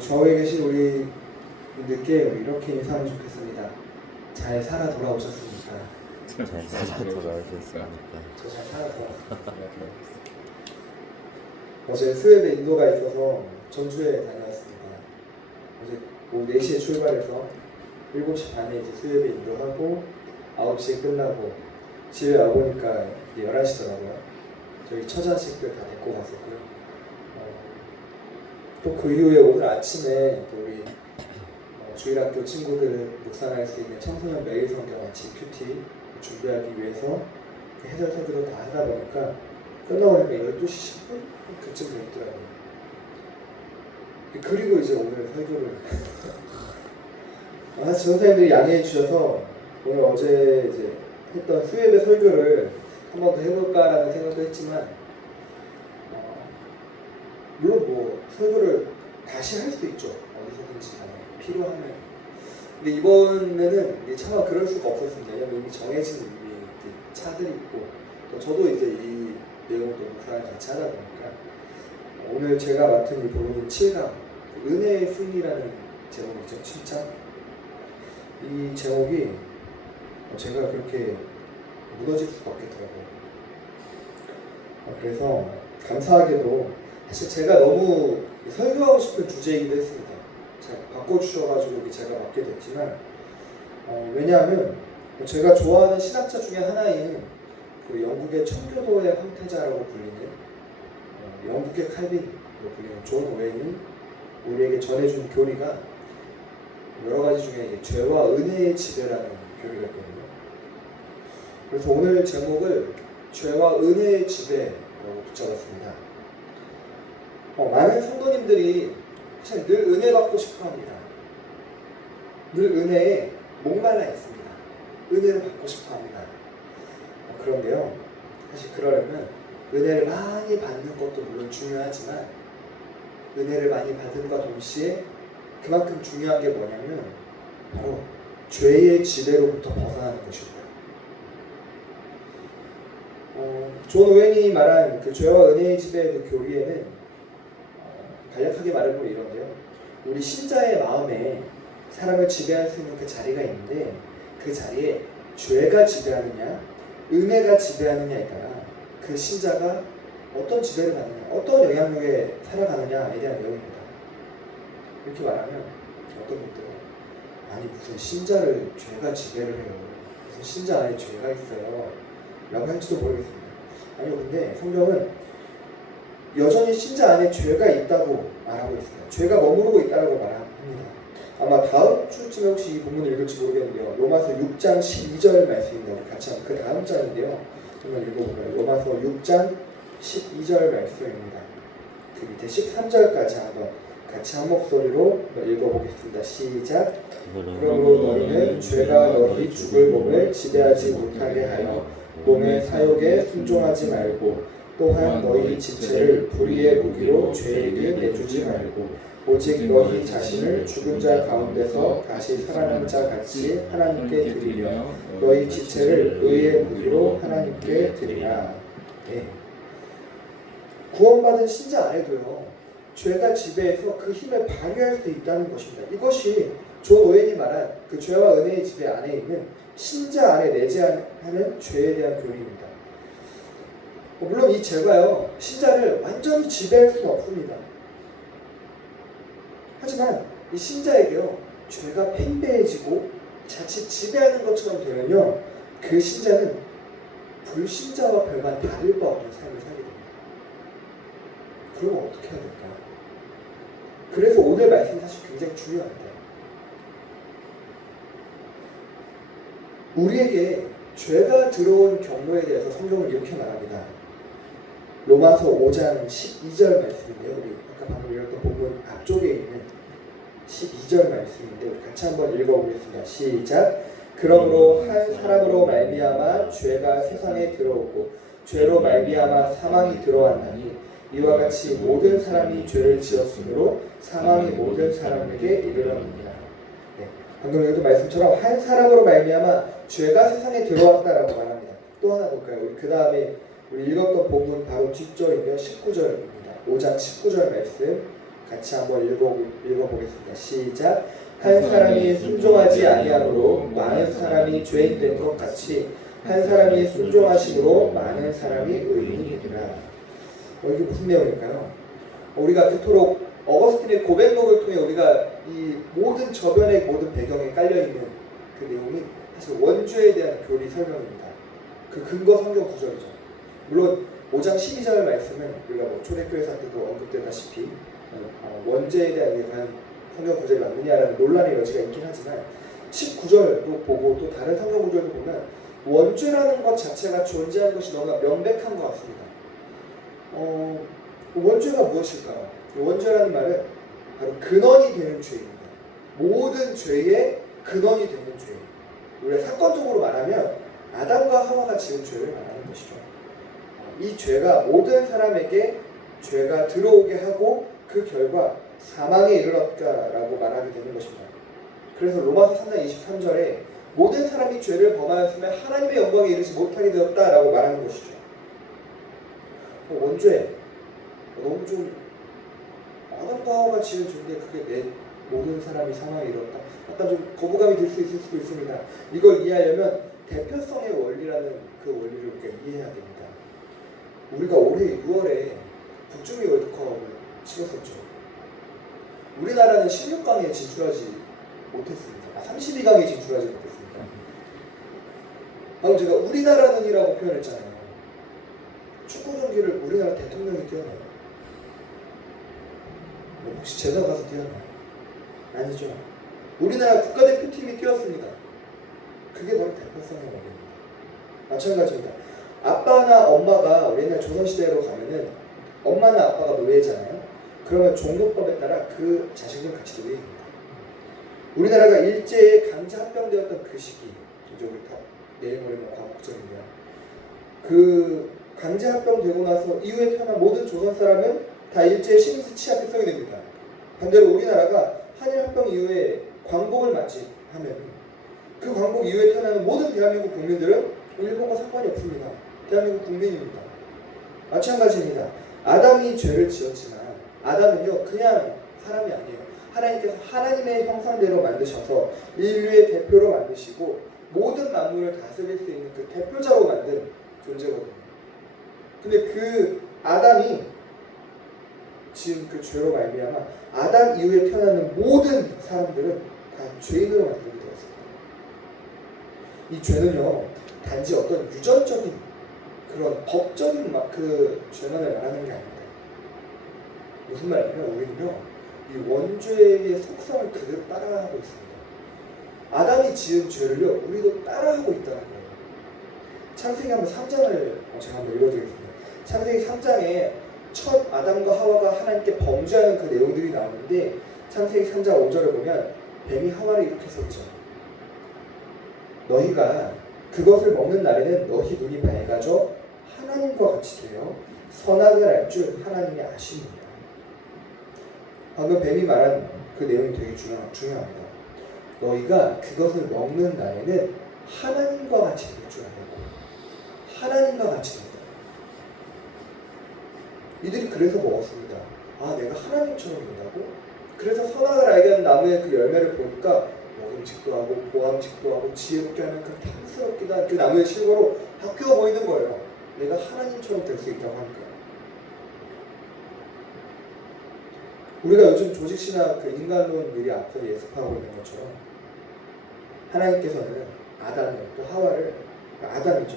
좌우에 계신 우리 분들께 이렇게 인사하면 좋겠습니다. 잘 살아 돌아오셨습니까? 잘 살아 돌아오셨습니까? 저 잘 살아 돌아왔습니다. 어제 수협에 인도가 있어서 전주에 다녀왔습니다. 어제 오후 4시에 출발해서 7시 반에 이제 수협에 인도하고 9시에 끝나고 집에 와보니까 11시더라고요. 저희 처자식들 다 데리고 갔었고요. 또 그 이후에 오늘 아침에 또 우리 주일학교 친구들을 묵상할 수 있는 청소년 매일 성경 아침 큐티 준비하기 위해서 해설 설교도 다 하다 보니까 끝나고 나니까 12시 10분? 그쯤 되더라고요. 그리고 이제 오늘 설교를 사실 전사님들이 양해해 주셔서 오늘 어제 이제 했던 수예배 설교를 한 번 더 해볼까라는 생각도 했지만 물론 뭐 설교를 다시 할 수도 있죠. 어디서든지 간에 필요하면. 근데 이번에는 차마 그럴 수가 없었습니다. 왜냐면 이미 정해진 이미 차들이 있고 또 저도 이제 이 내용을 또 묵상을 같이 하다 보니까 오늘 제가 맡은 이 본문은 7강 은혜의 승리라는 제목이죠. 7장. 이 제목이 제가 그렇게 무너질 수가 없겠더라고요. 그래서 감사하게도 사실 제가 너무 설교하고 싶은 주제이기도 했습니다. 잘 바꿔주셔가지고 제가 맡게 됐지만 왜냐하면 제가 좋아하는 신학자 중에 하나인 그 영국의 청교도의 황태자라고 불리는 영국의 칼빈으로 불리는 존 오웬이 우리에게 전해준 교리가 여러 가지 중에 죄와 은혜의 지배라는 교리가 있거든요. 그래서 오늘 제목을 죄와 은혜의 지배라고 붙잡았습니다. 많은 성도님들이 사실 늘 은혜 받고 싶어 합니다. 늘 은혜에 목말라 있습니다. 은혜를 받고 싶어 합니다. 그런데요, 사실 그러려면 은혜를 많이 받는 것도 물론 중요하지만 은혜를 많이 받음과 동시에 그만큼 중요한 게 뭐냐면 바로 죄의 지배로부터 벗어나는 것입니다. 존 오웬이 말한 그 죄와 은혜의 지배의 그 교리에는 간략하게 말해보면 이런데요. 우리 신자의 마음에 사람을 지배할 수 있는 그 자리가 있는데 그 자리에 죄가 지배하느냐 은혜가 지배하느냐에 따라 그 신자가 어떤 지배를 받느냐 어떤 영향력에 살아가느냐에 대한 내용입니다. 이렇게 말하면 어떤 분들은 아니 무슨 신자를 죄가 지배를 해요. 무슨 신자 안에 죄가 있어요. 라고 할지도 모르겠습니다. 아니요, 근데 성경은 여전히 신자 안에 죄가 있다고 말하고 있습니다. 죄가 머무르고 있다고 말합니다. 아마 다음 주쯤에 혹시 이 본문을 읽을지 모르겠는데요. 로마서 6장 12절 말씀입니다. 우리 같이 한번 그 다음 장인데요. 한번 읽어볼까요? 로마서 6장 12절 말씀입니다. 그 밑에 13절까지 한번 같이 한 목소리로 읽어보겠습니다. 시작. 그러므로 너희는 죄가 너희 죽을 몸을 지배하지 못하게 하여 몸의 사욕에 순종하지 말고 또한 너희 지체를 불의의 무기로 죄에게 내주지 말고 오직 너희 자신을 죽은 자 가운데서 다시 살아난 자 같이 하나님께 드리며 너희 지체를 의의 무기로 하나님께 드리라. 네. 구원받은 신자 안에도요 죄가 지배해서 그 힘을 발휘할 수 있다는 것입니다. 이것이 존 오웬이 말한 그 죄와 은혜의 지배 안에 있는 신자 안에 내재하는 죄에 대한 교리입니다. 물론 이 죄가요 신자를 완전히 지배할 수는 없습니다. 하지만 이 신자에게요 죄가 팽배해지고 자칫 지배하는 것처럼 되면요 그 신자는 불신자와 별반 다를 바 없는 삶을 살게 됩니다. 그러면 어떻게 해야 될까요? 그래서 오늘 말씀이 사실 굉장히 중요합니다. 우리에게 죄가 들어온 경로에 대해서 성경은 이렇게 말합니다. 로마서 5장 12절 말씀인데요. 우리 아까 방금 읽었던 본문 앞쪽에 있는 12절 말씀인데 우리 같이 한번 읽어보겠습니다. 시작. 그러므로 한 사람으로 말미암아 죄가 세상에 들어오고 죄로 말미암아 사망이 들어왔나니 이와 같이 모든 사람이 죄를 지었으므로 사망이 모든 사람에게 이르렀느니라. 네. 방금 읽었던 말씀처럼 한 사람으로 말미암아 죄가 세상에 들어왔다라고 말합니다. 또 하나 볼까요? 우리 그 다음에 우리 읽었던 본문 바로 뒷절인데요. 19절입니다. 5장 19절 말씀 같이 한번 읽어보겠습니다. 시작. 한 사람이 순종하지 아니함으로 많은 사람이 죄인 된 것 같이 한 사람이 순종하심으로 많은 사람이 의인이 되리라. 이게 무슨 내용일까요? 우리가 그토록 어거스틴의 고백록을 통해 우리가 이 모든 저변의 모든 배경에 깔려있는 그 내용이 사실 원죄에 대한 교리 설명입니다. 그 근거 성경 구절이죠. 물론 5장 12절 말씀은 우리가 초대교회사 때도 언급되다시피 원죄에 대한 이게 과연 성경 구절이 맞느냐라는 논란의 여지가 있긴 하지만 19절도 보고 또 다른 성경 구절도 보면 원죄라는 것 자체가 존재하는 것이 너무나 명백한 것 같습니다. 원죄가 무엇일까요? 원죄라는 말은 바로 근원이 되는 죄입니다. 모든 죄의 근원이 되는 죄. 우리가 사건적으로 말하면 아담과 하와가 지은 죄를 말하는 것이죠. 이 죄가 모든 사람에게 죄가 들어오게 하고 그 결과 사망에 이르렀다라고 말하게 되는 것입니다. 그래서 로마서 3장 23절에 모든 사람이 죄를 범하였으면 하나님의 영광에 이르지 못하게 되었다라고 말하는 것이죠. 원죄 너무 좀 아담과 하와가 지은 죄인데 그게 내 모든 사람이 사망에 이르렀다. 약간 좀 거부감이 들 수 있을 수도 있습니다. 이걸 이해하려면 대표성의 원리라는 그 원리를 우리가 이해해야 됩니다. 우리가 올해 6월에 북중미 월드컵을 치렀었죠. 우리나라는 16강에 진출하지 못했습니다. 32강에 진출하지 못했습니다. 방금 제가 우리나라는이라고 표현했잖아요. 축구 경기를 우리나라 대통령이 뛰었나요? 혹시 제가 가서 뛰었나요? 아니죠. 우리나라 국가대표팀이 뛰었습니다. 그게 바로 대표성의 원리입니다. 마찬가지입니다. 아빠나 엄마가 옛날 조선시대로 가면은 엄마나 아빠가 노예잖아요. 그러면 종교법에 따라 그 자식들 같이 노예입니다. 우리나라가 일제에 강제 합병되었던 그 시기, 이제 우리 다 내일 모레면 광복절인데요. 그 강제 합병되고 나서 이후에 태어난 모든 조선 사람은 다 일제의 식민지 취하 백성이 됩니다. 반대로 우리나라가 한일 합병 이후에 광복을 맞이하면 그 광복 이후에 태어나는 모든 대한민국 국민들은 일본과 상관이 없습니다. 대한민국 국민입니다. 마찬가지입니다. 아담이 죄를 지었지만 아담은요 그냥 사람이 아니에요. 하나님께서 하나님의 형상대로 만드셔서 인류의 대표로 만드시고 모든 만물을 다스릴 수 있는 그 대표자로 만든 존재거든요. 근데 그 아담이 지은 그 죄로 말미암아 아담 이후에 태어나는 모든 사람들은 다 죄인으로 만들게 되었습니다. 이 죄는요 단지 어떤 유전적인 그런 법적인 그 죄만을 말하는 게 아닙니다. 무슨 말이냐면 우리는요 이 원죄의 속성을 그대로 따라하고 있습니다. 아담이 지은 죄를요 우리도 따라하고 있다는 거예요. 창세기 한번 3장을 제가 한번 읽어드리겠습니다. 창세기 3장에 첫 아담과 하와가 하나님께 범죄하는 그 내용들이 나오는데 창세기 3장 5절을 보면 뱀이 하와를 이렇게 썼죠. 너희가 그것을 먹는 날에는 너희 눈이 밝아져 하나님과 같이 되어 선악을 알 줄 하나님이 아십니다. 방금 뱀이 말한 그 내용이 되게 중요합니다. 너희가 그것을 먹는 날에는 하나님과 같이 될 줄 알고 하나님과 같이 된다. 이들이 그래서 먹었습니다. 아 내가 하나님처럼 된다고? 그래서 선악을 알게 하는 나무의 그 열매를 보니까 먹음직도 하고 보암직도 하고 지혜롭게 하는 그 탐스럽기도 한 그 나무의 실과로 바뀌어 보이는 거예요. 내가 하나님처럼 될 수 있다고 하니까. 우리가 요즘 조직신학 그 인간론들이 앞서 예습하고 있는 것처럼 하나님께서는 아담을 또 하와를 아담이죠.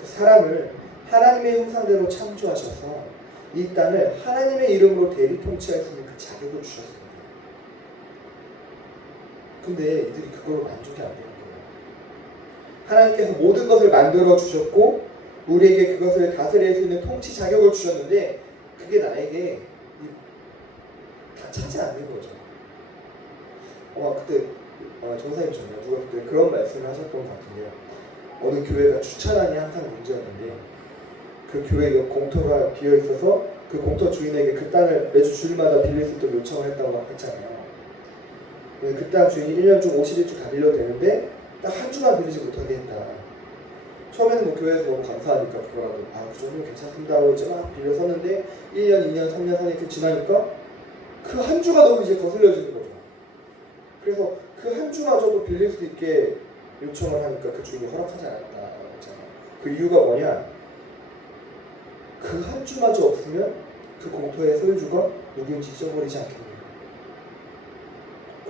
그 사람을 하나님의 형상대로 창조하셔서 이 땅을 하나님의 이름으로 대리 통치할 수 있는 그 자격을 주셨습니다. 근데 이들이 그걸로 만족이 안 되는 거예요. 하나님께서 모든 것을 만들어 주셨고 우리에게 그것을 다스릴 수 있는 통치 자격을 주셨는데 그게 나에게 다 차지 않는 거죠. 그때 전사님이셨나요? 누가 그때 그런 말씀을 하셨던 것 같은데요. 어느 교회가 주차난이 항상 문제였는데 그 교회에 공터가 비어 있어서 그 공터 주인에게 그 땅을 매주 주일마다 빌릴 수 있도록 요청을 했다고 막 했잖아요. 그 땅 주인이 1년 중 51주 다 빌려도 되는데 딱 한 주만 빌리지 못하게 했다. 처음에는 뭐 교회에서 너무 감사하니까 그거라도 그 정도면 괜찮습니다 하고 이제 막 빌려 섰는데 1년, 2년, 3년, 4년 이렇게 지나니까 그 한 주가 너무 이제 거슬려지는 거죠. 그래서 그 한 주마저도 빌릴 수 있게 요청을 하니까 그 주인이 허락하지 않았다. 그 이유가 뭐냐? 그 한 주마저 없으면 그 공터의 소유주가 누구인지 잊어버리지 않겠느냐.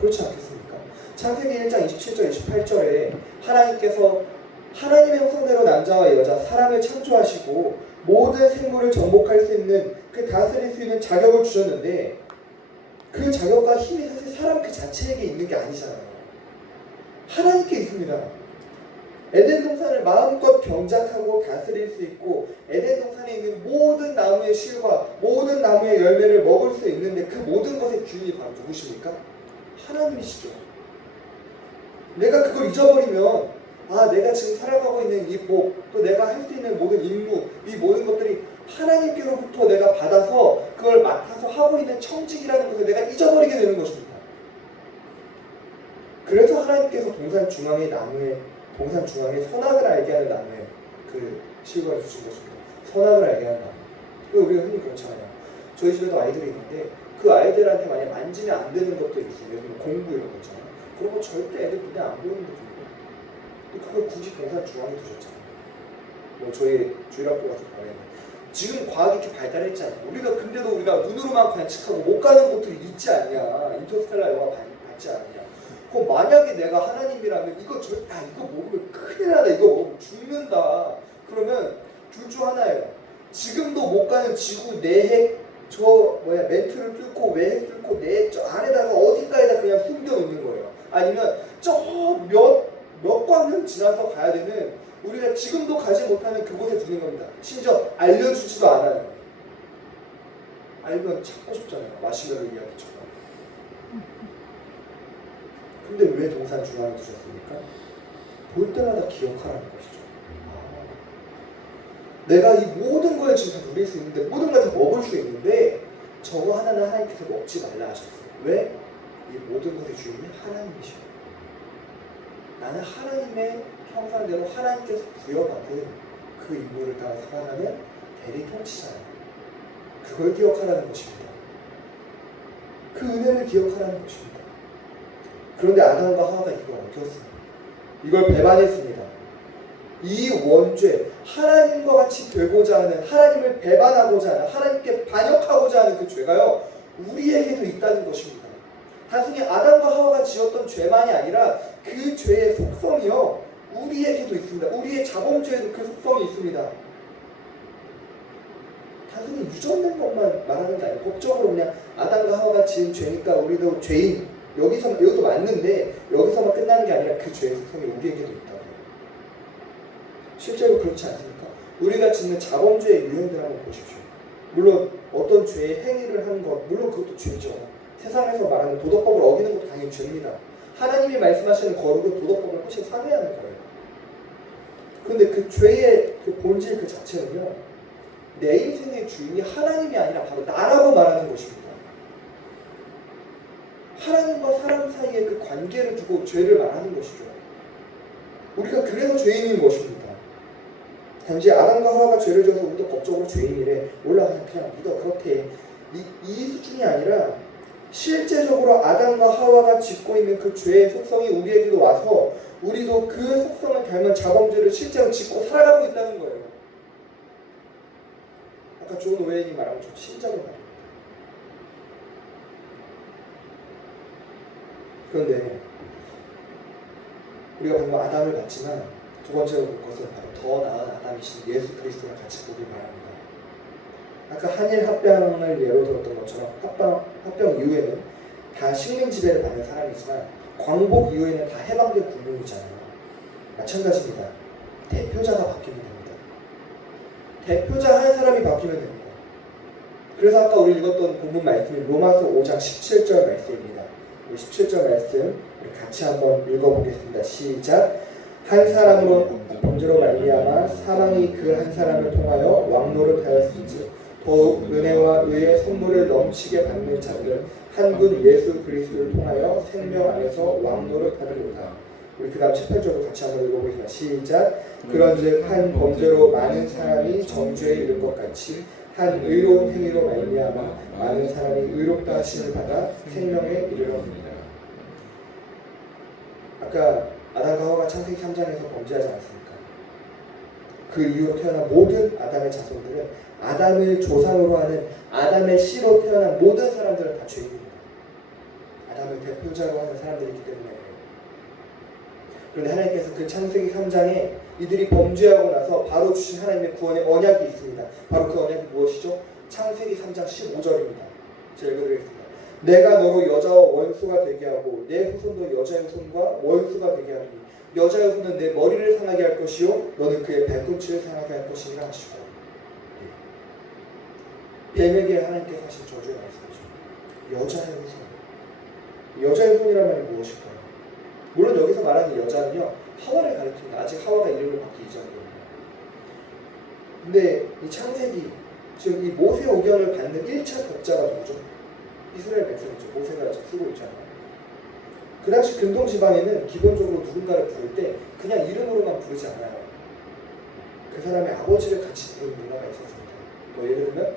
그렇지 않겠습니까? 창세기 1장 27절 28절에 하나님께서 하나님의 형상대로 남자와 여자 사람을 창조하시고 모든 생물을 정복할 수 있는 그 다스릴 수 있는 자격을 주셨는데 그 자격과 힘이 사실 사람 그 자체에게 있는 게 아니잖아요. 하나님께 있습니다. 에덴 동산을 마음껏 경작하고 다스릴 수 있고 에덴 동산에 있는 모든 나무의 실과 모든 나무의 열매를 먹을 수 있는데 그 모든 것의 주인이 바로 누구십니까? 하나님이시죠. 내가 그걸 잊어버리면 내가 지금 살아가고 있는 이 복, 또 내가 할 수 있는 모든 임무, 이 모든 것들이 하나님께로부터 내가 받아서 그걸 맡아서 하고 있는 청직이라는 것을 내가 잊어버리게 되는 것입니다. 그래서 하나님께서 동산 중앙에 선악을 알게 하는 나무에 그 실과를 주신 것입니다. 선악을 알게 하는 나무. 우리가 흔히 그렇잖아요. 저희 집에도 아이들이 있는데 그 아이들한테 만약 만지면 안 되는 것들이 있어요. 예를 들면 공부 이런 거 있잖아요. 그런 거 절대 애들 눈에 안 보이는 것들이에요. 그걸 굳이 동산 중앙에 두셨잖아요. 뭐 저희 주일학교 가서 보면 지금 과학이 이렇게 발달했잖아요. 근데도 우리가 눈으로만 관측하고 못 가는 곳들이 있지 않냐. 인터스텔라 영화 봤지 않냐. 그럼 만약에 내가 하나님이라면 이거 먹으면 큰일 나다. 이거 먹으면 죽는다. 그러면 둘 중 하나예요. 지금도 못 가는 지구 내핵 멘트를 뚫고 외핵 뚫고 저 안에다가 어딘가에다 그냥 숨겨놓는 거예요. 아니면 몇 광년 지나서 가야 되는 우리가 지금도 가지 못하는 그곳에 두는 겁니다. 심지어 알려주지도 않아요. 알면 찾고 싶잖아요. 마시멜로 이야기처럼. 근데 왜 동산 중앙에 두셨습니까? 볼 때마다 기억하라는 것이죠. 내가 이 모든 걸 지금 다 누릴 수 있는데 모든 걸 다 먹을 수 있는데 저거 하나는 하나님께서 먹지 말라 하셨어요. 왜? 이 모든 것의 주인이 하나님이셔요. 나는 하나님의 형상대로 하나님께서 부여받은 그 인물을 따라 살아가는 대리 통치자예요. 그걸 기억하라는 것입니다. 그 은혜를 기억하라는 것입니다. 그런데 아담과 하와가 이걸 어겼습니다. 이걸 배반했습니다. 이 원죄, 하나님과 같이 되고자 하는, 하나님을 배반하고자 하는, 하나님께 반역하고자 하는 그 죄가요, 우리에게도 있다는 것입니다. 단순히 아담과 하와가 지었던 죄만이 아니라 그 죄의 속성이요, 우리에게도 있습니다. 우리의 자범죄에도 그 속성이 있습니다. 단순히 유전된 것만 말하는 게 아니고 법적으로 그냥 아담과 하와가 지은 죄니까 우리도 죄인, 여기도 맞는데 여기서만 끝나는 게 아니라 그 죄의 속성이 우리에게도 있다고. 실제로 그렇지 않습니까? 우리가 짓는 자범죄의 유형들 한번 보십시오. 물론 어떤 죄의 행위를 하는 것, 물론 그것도 죄죠. 세상에서 말하는 도덕법을 어기는 것도 당연히 죄입니다. 하나님이 말씀하시는 거룩은 도덕법을 훨씬 상회하는 거예요. 그런데 그 죄의 그 본질 그 자체는요, 내 인생의 주인이 하나님이 아니라 바로 나라고 말하는 것입니다. 하나님과 사람 사이의 그 관계를 두고 죄를 말하는 것이죠. 우리가 그래서 죄인인 것입니다. 단지 아담과 하와가 죄를 져서 우리도 법적으로 죄인이래. 몰라, 그냥 믿어. 그렇게 이 수준이 아니라 실제적으로 아담과 하와가 짓고 있는 그 죄의 속성이 우리에게도 와서 우리도 그 속성을 닮은 자범죄를 실제로 짓고 살아가고 있다는 거예요. 아까 존 오웬이 말한 저 신작의 말입니다. 그런데 우리가 방금 아담을 봤지만 두 번째로 볼 것은 바로 더 나은 아담이신 예수 그리스도를 같이 보길 바랍니다. 아까 한일 합병을 예로 들었던 것처럼 합병 이후에는 다 식민 지배를 받는 사람이지만 광복 이후에는 다 해방된 국민이잖아요. 마찬가지입니다. 대표자가 바뀌면 됩니다. 대표자 한 사람이 바뀌면 됩니다. 그래서 아까 우리 읽었던 본문 말씀이 로마서 5장 17절 말씀입니다. 17절 말씀 우리 같이 한번 읽어보겠습니다. 시작. 한 사람으로 범죄로 말미암아 사망이 그 한 사람을 통하여 왕노릇하였은즉 더욱 은혜와 의의 선물을 넘치게 받는 자들은 한 분 예수 그리스도를 통하여 생명 안에서 왕노릇하리로다. 우리 그 다음 18절도 같이 한번 읽어보겠습니다. 시작. 그런즉 한 범죄로 많은 사람이 정죄에 이를 것 같이 한 의로운 행위로 말미암아 많은 사람이 의롭다 하심을 받아 생명에 이르렀느니라. 아까 아담과 하와가 창세기 3장에서 범죄하지 않았습니까? 그 이후로 태어난 모든 아담의 자손들은 아담을 조상으로 하는 아담의 씨로 태어난 모든 사람들은 다 죄인입니다. 아담을 대표자로 하는 사람들이기 때문에. 그런데 하나님께서 그 창세기 3장에 이들이 범죄하고 나서 바로 주신 하나님의 구원의 언약이 있습니다. 바로 그 언약이 무엇이죠? 창세기 3장 15절입니다. 제가 읽어드리겠습니다. 내가 너로 여자와 원수가 되게 하고 내 후손도 여자의 후손과 원수가 되게 하리니 여자의 후손은 내 머리를 상하게 할 것이요 너는 그의 발꿈치를 상하게 할 것이라 하시고. 뱀에게 하나님께서 하신 저주의 말씀이죠. 여자의 후손. 여자의 후손이란 말이 무엇일까요? 물론 여기서 말하는 여자는요 하와를 가리킵니다. 아직 하와가 이름을 받기 이전이거든요. 근데 이 창세기 즉 이 모세 오경을 받는 1차 독자가 누구죠? 이스라엘 백성이죠. 모세가 지금 쓰고 있잖아요. 그 당시 근동 지방에는 기본적으로 누군가를 부를 때 그냥 이름으로만 부르지 않아요. 그 사람의 아버지를 같이 부르는 문화가 있었습니다. 뭐 예를 들면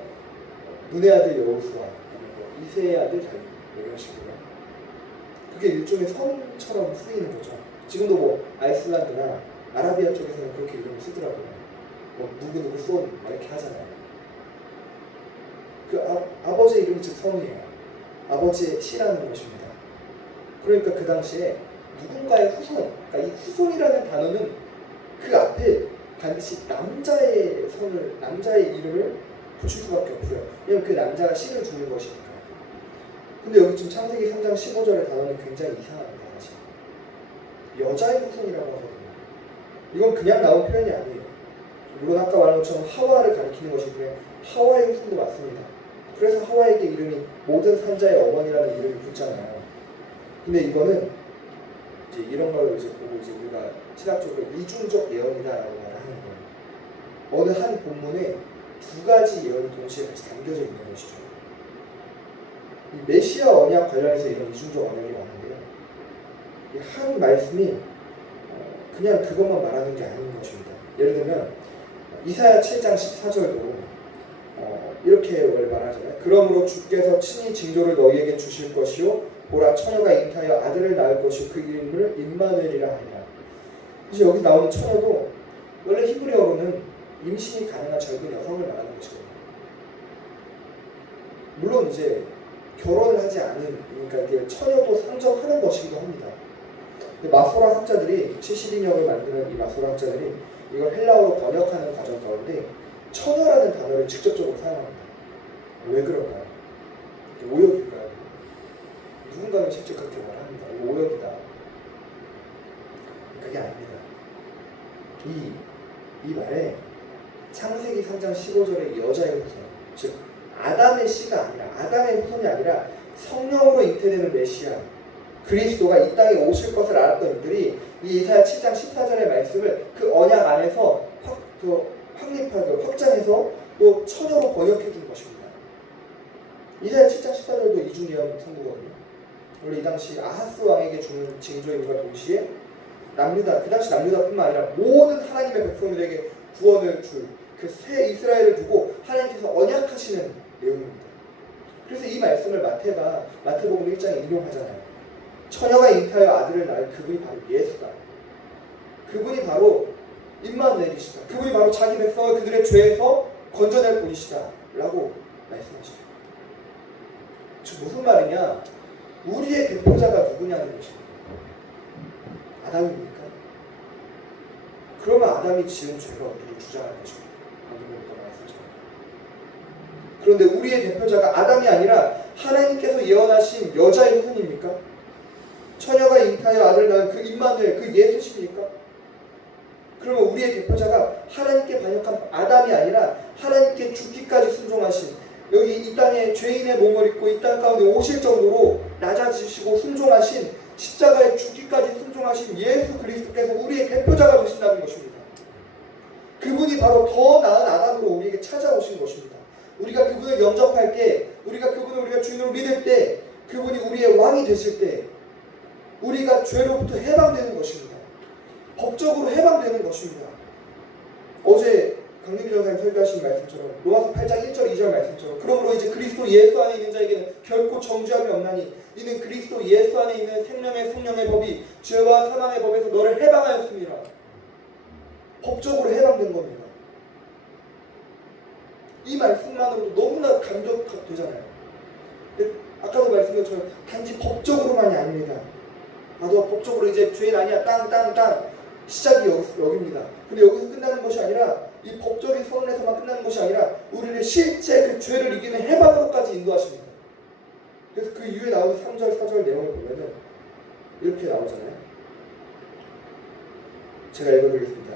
눈의 아들 여호수아, 뭐 이새의 아들 다윗 이런 식으로. 그게 일종의 성처럼 쓰이는 거죠. 지금도 뭐 아이슬란드나 아라비아 쪽에서는 그렇게 이름을 쓰더라고요. 뭐 누구누구 손 이렇게 하잖아요. 그 아버지의 이름이 즉 성이에요. 아버지의 씨라는 것입니다. 그러니까 그 당시에 누군가의 후손, 그러니까 이 후손이라는 단어는 그 앞에 반드시 남자의 성을, 남자의 이름을 붙일 수밖에 없어요. 왜냐면 그 남자가 씨를 주는 것이니까. 근데 여기 지금 창세기 3장 15절의 단어는 굉장히 이상합니다. 사실. 여자의 후손이라고 하거든요. 이건 그냥 나온 표현이 아니에요. 물론 아까 말한 것처럼 하와를 가리키는 것이고요. 하와의 후손도 맞습니다. 그래서 하와에게 이름이 모든 산자의 어머니라는 이름이 붙잖아요. 근데 이거는 이제 이런 걸 이제 보고 이제 우리가 신학적으로 이중적 예언이다라고 말하는 거예요. 어느 한 본문에 두 가지 예언이 동시에 같이 담겨져 있는 것이죠. 이 메시아 언약 관련해서 이런 이중적 언약이 왔는데요. 이 한 말씀이 그냥 그것만 말하는 게 아닌 것입니다. 예를 들면 이사야 7장 14절도 이렇게 말하잖아요. 그러므로 주께서 친히 징조를 너희에게 주실 것이요 보라 처녀가 잉타하여 아들을 낳을 것이요 그 이름을 임마누엘이라 하리라. 그래서 여기 나오는 처녀도 원래 히브리어로는 임신이 가능한 젊은 여성을 말하는 것이거든요. 물론 이제 결혼을 하지 않은, 그러니까 이게 처녀도 상정하는 것이기도 합니다. 마소라 학자들이 72년을 만드는 이 마소라 학자들이 이걸 헬라어로 번역하는 과정 가운데 처녀라는 단어를 직접적으로 사용합니다. 왜 그럴까요? 오역일까요? 누군가는 실제 그렇게 말합니다. 이거 오역이다. 그게 아닙니다. 이 말에 창세기 3장 15절의 여자의 후손, 즉 아담의 씨가 아니라, 아담의 후손이 아니라 성령으로 잉태되는 메시아 그리스도가 이 땅에 오실 것을 알았던 이들이 이 이사야 7장 14절의 말씀을 그 언약 안에서 확립하고 확장해서 또 처녀로 번역해 준 것입니다. 이사야 7장 14절도 이중예언 선고거든요. 원래 이 당시 아하스 왕에게 주는 징조임과 동시에 남유다, 그 당시 남유다뿐만 아니라 모든 하나님의 백성들에게 구원을 줄 그 새 이스라엘을 두고 하나님께서 언약하시는 내용입니다. 그래서 이 말씀을 마태가 마태복음 1장에 인용하잖아요. 처녀가 잉태하여 아들을 낳을 그분이 바로 예수다. 그분이 바로 임마누엘이시다. 그분이 바로 자기 백성을 그들의 죄에서 건져낼 분이시다 라고 말씀하시죠. 즉 무슨 말이냐, 우리의 대표자가 누구냐는 것입니다. 아담입니까? 그러면 아담이 지은 죄가 우리를 주장할 것입니다. 그런데 우리의 대표자가 아담이 아니라 하나님께서 예언하신 여자의 후손입니까? 처녀가 잉태하여 아들을 낳은 그 임마누엘, 그 예수십니까? 그러면 우리의 대표자가 하나님께 반역한 아담이 아니라 하나님께 죽기까지 순종하신, 여기 이 땅에 죄인의 몸을 입고 이 땅 가운데 오실 정도로 낮아지시고 순종하신, 십자가에 죽기까지 순종하신 예수 그리스도께서 우리의 대표자가 되신다는 것입니다. 그분이 바로 더 나은 아담으로 우리에게 찾아오신 것입니다. 우리가 그분을 영접할 때, 우리가 그분을 우리가 주인으로 믿을 때, 그분이 우리의 왕이 되실 때 우리가 죄로부터 해방되는 것입니다. 법적으로 해방되는 것입니다. 어제 강민규 전사님 설교하신 말씀처럼 로마서 8장 1절 2절 말씀처럼 그러므로 이제 그리스도 예수 안에 있는 자에게는 결코 정죄함이 없나니 이는 그리스도 예수 안에 있는 생명의 성령의 법이 죄와 사망의 법에서 너를 해방하였습니다. 법적으로 해방된 겁니다. 이 말씀만으로도 너무나 감격되잖아요. 아까도 말씀드린 것처럼 단지 법적으로만이 아닙니다. 나도 법적으로 이제 죄인 아니야 땅 시작이 여기입니다. 근데 여기서 끝나는 것이 아니라 이 법적인 선언에서만 끝나는 것이 아니라 우리를 실제 그 죄를 이기는 해방으로까지 인도하십니다. 그래서 그 이후에 나오는 3절 4절 내용을 보면은 이렇게 나오잖아요. 제가 읽어드리겠습니다.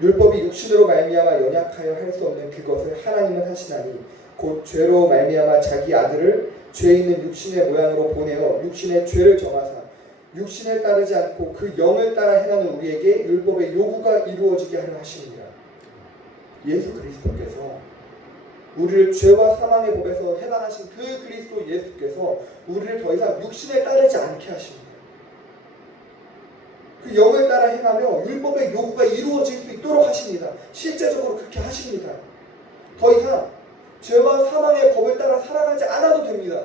율법이 육신으로 말미암아 연약하여 할 수 없는 그것을 하나님은 하시나니 곧 죄로 말미암아 자기 아들을 죄 있는 육신의 모양으로 보내어 육신의 죄를 정하사 육신을 따르지 않고 그 영을 따라 행하는 우리에게 율법의 요구가 이루어지게 하려 하십니다. 예수 그리스도께서 우리를 죄와 사망의 법에서 해방하신 그 그리스도 예수께서 우리를 더 이상 육신을 따르지 않게 하십니다. 그 영을 따라 행하며 율법의 요구가 이루어질 수 있도록 하십니다. 실제적으로 그렇게 하십니다. 더 이상 죄와 사망의 법을 따라 살아가지 않아도 됩니다.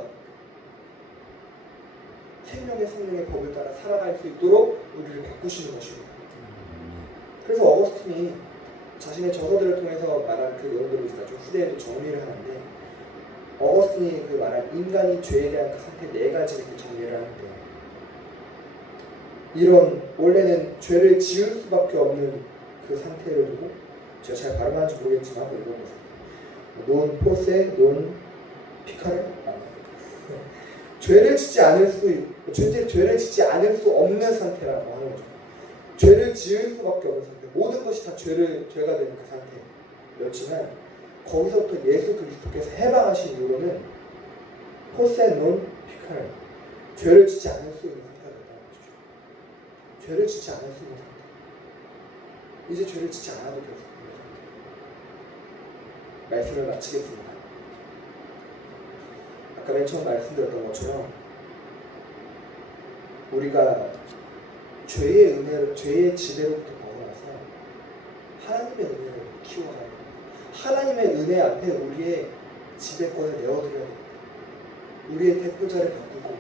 생명의 성령의 법을 따라 살아갈 수 있도록 우리를 바꾸시는 것입니다. 그래서 어거스틴이 자신의 저서들을 통해서 말한 그 내용들을 좀 후대에도 정리를 하는데 어거스틴이 그 말한 인간이 죄에 대한 그 상태 4가지를 이렇게 정리를 하는데 이런 원래는 죄를 지을 수밖에 없는 그 상태를 두고 제가 잘 발음하는지 모르겠지만 한번 읽어보세요. 논 포세 논 피카레 죄를 짓지 않을 수 없는 상태라고 하는 거죠. 죄를 지을 수밖에 없는 상태. 모든 것이 다 죄가 되는 그 상태였지만 거기서부터 예수 그리스도께서 해방하신 이후로는 포세 논 피카레 죄를 짓지 않을 수 있는 상태가 됐다는 것이죠. 죄를 짓지 않을 수 있는 상태. 이제 죄를 짓지 않아도 되는 상태. 말씀을 마치겠습니다. 아까 맨 처음 말씀드렸던 것처럼 우리가 죄의 지배로부터 벗어나서 하나님의 은혜를 키워가야 합니다. 하나님의 은혜 앞에 우리의 지배권을 내어드려야 됩니다. 우리의 대표자를 바꾸고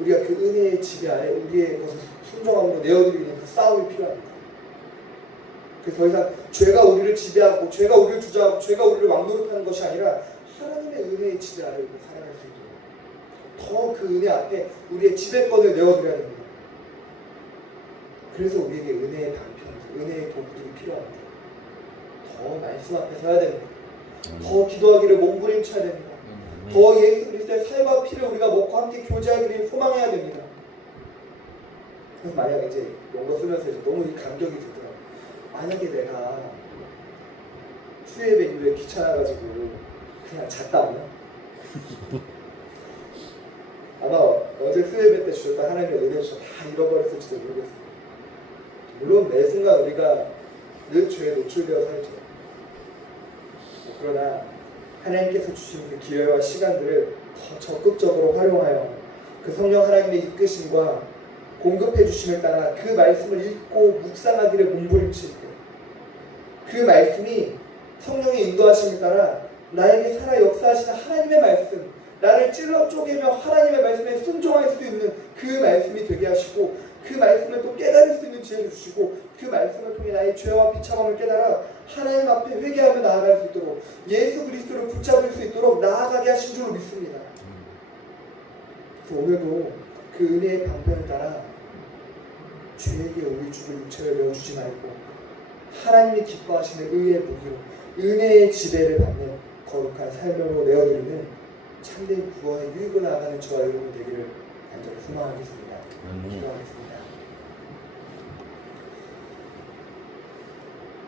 우리가 그 은혜의 지배 아래 우리의 것을 순종함으로 내어드리는 그 싸움이 필요합니다. 그래서 더 이상 죄가 우리를 지배하고 죄가 우리를 주장하고 죄가 우리를 왕노릇하는 것이 아니라 하나님의 은혜의 지배 아래 우리가 살아갈 수 있도록 더 그 은혜 앞에 우리의 지배권을 내어드려야 됩니다. 그래서 우리에게 은혜의 방편, 은혜의 도구들이 필요합니다. 더 말씀 앞에 서야 됩니다. 더 기도하기를 몸부림쳐야 됩니다. 더 예수 그리스도의 살과 피를 우리가 먹고 함께 교제하기를 소망해야 됩니다. 그래서 만약에 이제 이런 거 쓰면서 이제 너무 감격이 들더라고요. 만약에 내가 수예배 이후에 귀찮아가지고 그냥 잤다면 아마 어제 수예배 때 주셨던 하나님의 은혜조차 다 잃어버렸을지도 모르겠습니다. 물론 매 순간 우리가 늘 죄에 노출되어 살죠. 그러나 하나님께서 주신 그 기회와 시간들을 더 적극적으로 활용하여 그 성령 하나님의 이끄심과 공급해 주심을 따라 그 말씀을 읽고 묵상하기를 몸부림칠 때 그 말씀이 성령의 인도하심을 따라 나에게 살아 역사하시는 하나님의 말씀, 나를 찔러 쪼개며 하나님의 말씀에 순종할 수 있는 그 말씀이 되게 하시고 그 말씀을 또 깨달을 수 있는 지혜를 주시고 그 말씀을 통해 나의 죄와 비참함을 깨달아 하나님 앞에 회개하며 나아갈 수 있도록 예수 그리스도를 붙잡을 수 있도록 나아가게 하신 줄로 믿습니다. 그래서 오늘도 그 은혜의 방편을 따라 죄에게 우리 죽을 육체를 내어주지 말고 하나님이 기뻐하시는 의의 무기로 은혜의 지배를 받는 거룩한 삶으로 내어드리는 참된 구원의 유익을 나아가는 저와 여러분 되기를 간절히 소망하겠습니다. 기도하겠습니다.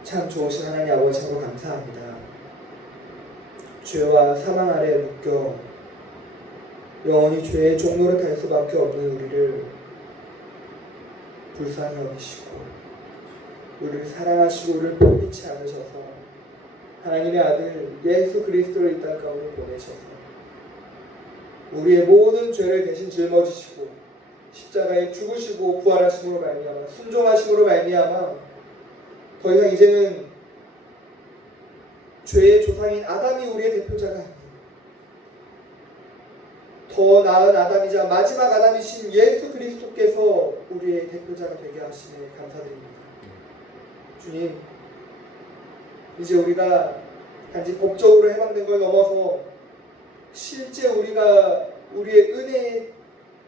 참 좋으신 하나님 아버지 참고 감사합니다. 죄와 사망 아래 묶여 영원히 죄의 종로를 달 수밖에 없는 우리를 불쌍히 여기시고 우리를 사랑하시고 우리를 포기치 않으셔서 하나님의 아들 예수 그리스도를 이 땅 가운데 보내셔서 우리의 모든 죄를 대신 짊어지시고 십자가에 죽으시고 부활하심으로 말미암아 순종하심으로 말미암아 더 이상 이제는 죄의 조상인 아담이 우리의 대표자가 아니에요. 더 나은 아담이자 마지막 아담이신 예수 그리스도께서 우리의 대표자가 되게 하시니 감사드립니다. 주님, 이제 우리가 단지 법적으로 해방된 걸 넘어서 실제 우리가 우리의 은혜,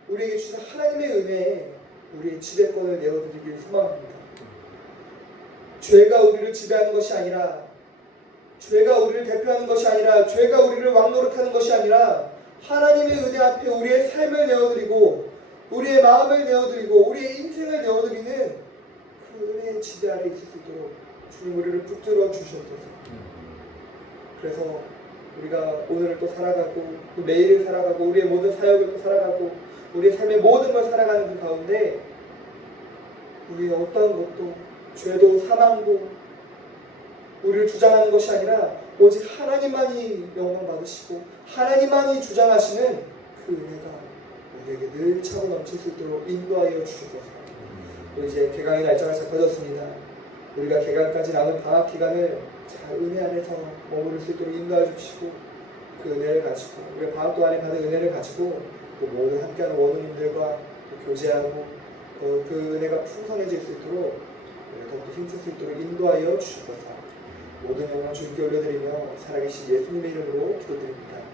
우리에게 주신 하나님의 은혜에 우리의 지배권을 내어드리길 소망합니다. 죄가 우리를 지배하는 것이 아니라, 죄가 우리를 대표하는 것이 아니라, 죄가 우리를 왕노릇하는 것이 아니라 하나님의 은혜 앞에 우리의 삶을 내어드리고 우리의 마음을 내어드리고 우리의 인생을 내어드리는 그 은혜의 지배 아래 있을 수 있도록 주님 우리를 붙들어 주셨소서. 그래서 우리가 오늘을 또 살아가고 또 내일을 살아가고 우리의 모든 사역을 또 살아가고 우리의 삶의 모든 걸 살아가는 그 가운데 우리의 어떤 것도 죄도 사망도 우리를 주장하는 것이 아니라 오직 하나님만이 영광 받으시고 하나님만이 주장하시는 그 은혜가 우리에게 늘 차고 넘칠 수 있도록 인도하여 주시옵소서. 또 이제 개강의 날짜가 잡혀졌습니다. 우리가 개강까지 남은 방학 기간을 잘 은혜 안에서 머무를 수 있도록 인도하여 주시고 그 은혜를 가지고 우리가 방학도 안에 받은 은혜를 가지고 또 모든 함께하는 원우님들과 또 교제하고 그 은혜가 풍성해질 수 있도록 더욱더 힘쓸 수 있도록 인도하여 주시옵소서. 모든 영광 주님께 올려드리며 살아계신 예수님의 이름으로 기도드립니다.